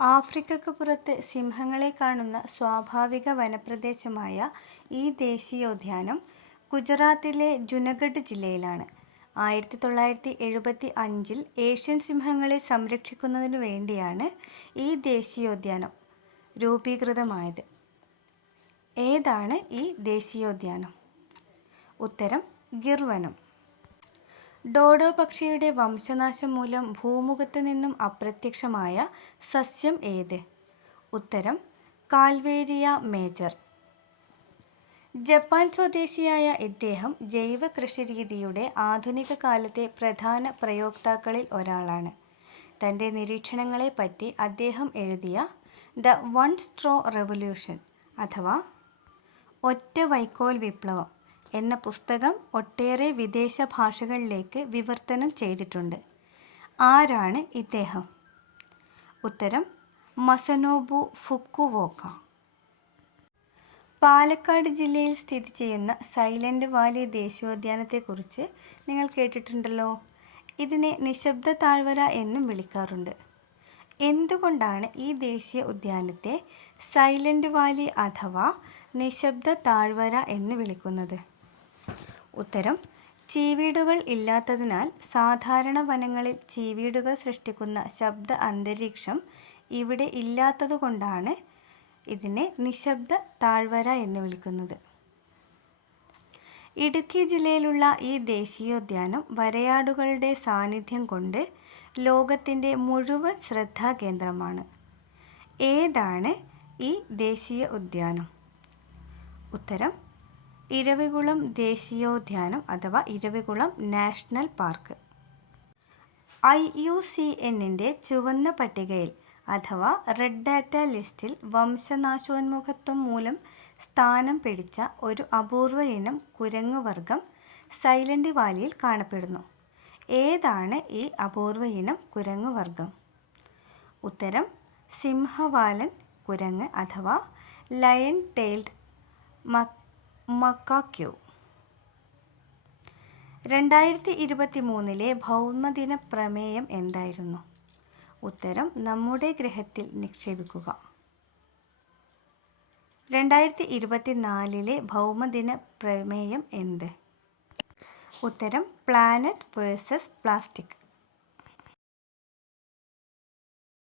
ആഫ്രിക്കയ്ക്ക് പുറത്ത് സിംഹങ്ങളെ കാണുന്ന സ്വാഭാവിക വനപ്രദേശമായ ഈ ദേശീയോദ്യാനം ഗുജറാത്തിലെ ജുനഗഡ് ജില്ലയിലാണ്. ആയിരത്തി തൊള്ളായിരത്തി എഴുപത്തി അഞ്ചിൽ ഏഷ്യൻ സിംഹങ്ങളെ സംരക്ഷിക്കുന്നതിനു വേണ്ടിയാണ് ഈ ദേശീയോദ്യാനം രൂപീകൃതമായത്. ഏതാണ് ഈ ദേശീയോദ്യാനം? ഉത്തരം ഗിർ വനം. ഡോഡോ പക്ഷിയുടെ വംശനാശം മൂലം ഭൂമുഖത്ത് നിന്നും അപ്രത്യക്ഷമായ സസ്യം ഏത്? ഉത്തരം കാൽവേരിയ മേജർ. ജപ്പാൻ സ്വദേശിയായ ഇദ്ദേഹം ജൈവ കൃഷിരീതിയുടെ ആധുനിക കാലത്തെ പ്രധാന പ്രയോക്താക്കളിൽ ഒരാളാണ്. തന്റെ നിരീക്ഷണങ്ങളെ പറ്റി അദ്ദേഹം എഴുതിയ ദ വൺ സ്ട്രോ റെവല്യൂഷൻ അഥവാ ഒറ്റ വൈക്കോൽ വിപ്ലവം എന്ന പുസ്തകം ഒട്ടേറെ വിദേശ ഭാഷകളിലേക്ക് വിവർത്തനം ചെയ്തിട്ടുണ്ട്. ആരാണ് ഇദ്ദേഹം? ഉത്തരം മസനോബു ഫുക്കുവോക്ക. പാലക്കാട് ജില്ലയിൽ സ്ഥിതി ചെയ്യുന്ന സൈലന്റ് വാലി ദേശീയോദ്യാനത്തെക്കുറിച്ച് നിങ്ങൾ കേട്ടിട്ടുണ്ടല്ലോ. ഇതിനെ നിശബ്ദ താഴ്വര എന്നും വിളിക്കാറുണ്ട്. എന്തുകൊണ്ടാണ് ഈ ദേശീയ ഉദ്യാനത്തെ സൈലന്റ് വാലി അഥവാ നിശബ്ദ താഴ്വര എന്ന് വിളിക്കുന്നത്? ഉത്തരം ചീവീടുകൾ ഇല്ലാത്തതിനാൽ സാധാരണ വനങ്ങളിൽ ചീവീടുകൾ സൃഷ്ടിക്കുന്ന ശബ്ദ അന്തരീക്ഷം ഇവിടെ ഇല്ലാത്തതുകൊണ്ടാണ് ഇതിനെ നിശബ്ദ താഴ്വര എന്ന് വിളിക്കുന്നത്. ഇടുക്കി ജില്ലയിലുള്ള ഈ ദേശീയോദ്യാനം വരയാടുകളുടെ സാന്നിധ്യം കൊണ്ട് ലോകത്തിന്റെ മുഴുവൻ ശ്രദ്ധാകേന്ദ്രമാണ്. ഏതാണ് ഈ ദേശീയ ഉദ്യാനം? ഉത്തരം ഇരവികുളം ദേശീയോദ്യാനം അഥവാ Eravikulam national park. I. U. C. എന്നിന്റെ ചുവന്ന പട്ടികയിൽ അഥവാ റെഡ് ഡാറ്റ ലിസ്റ്റിൽ വംശനാശോന്മുഖത്വം മൂലം സ്ഥാനം പിടിച്ച ഒരു അപൂർവ ഇനം കുരങ്ങുവർഗം സൈലന്റ് വാലിയിൽ കാണപ്പെടുന്നു. ഏതാണ് ഈ അപൂർവ ഇനം കുരങ്ങുവർഗം ഉത്തരം സിംഹവാലൻ കുരങ്ങ് അഥവാ ലയൺ ടെയിൽഡ് മക്കാക്യു. രണ്ടായിരത്തി ഇരുപത്തി മൂന്നിലെ ഭൗമദിന പ്രമേയം എന്തായിരുന്നു? ഉത്തരം നമ്മുടെ ഗ്രഹത്തിൽ നിക്ഷേപിക്കുക. രണ്ടായിരത്തി ഇരുപത്തിനാലിലെ ഭൗമദിന പ്രമേയം എന്ത്? ഉത്തരം പ്ലാനറ്റ് വേഴ്സസ് പ്ലാസ്റ്റിക്.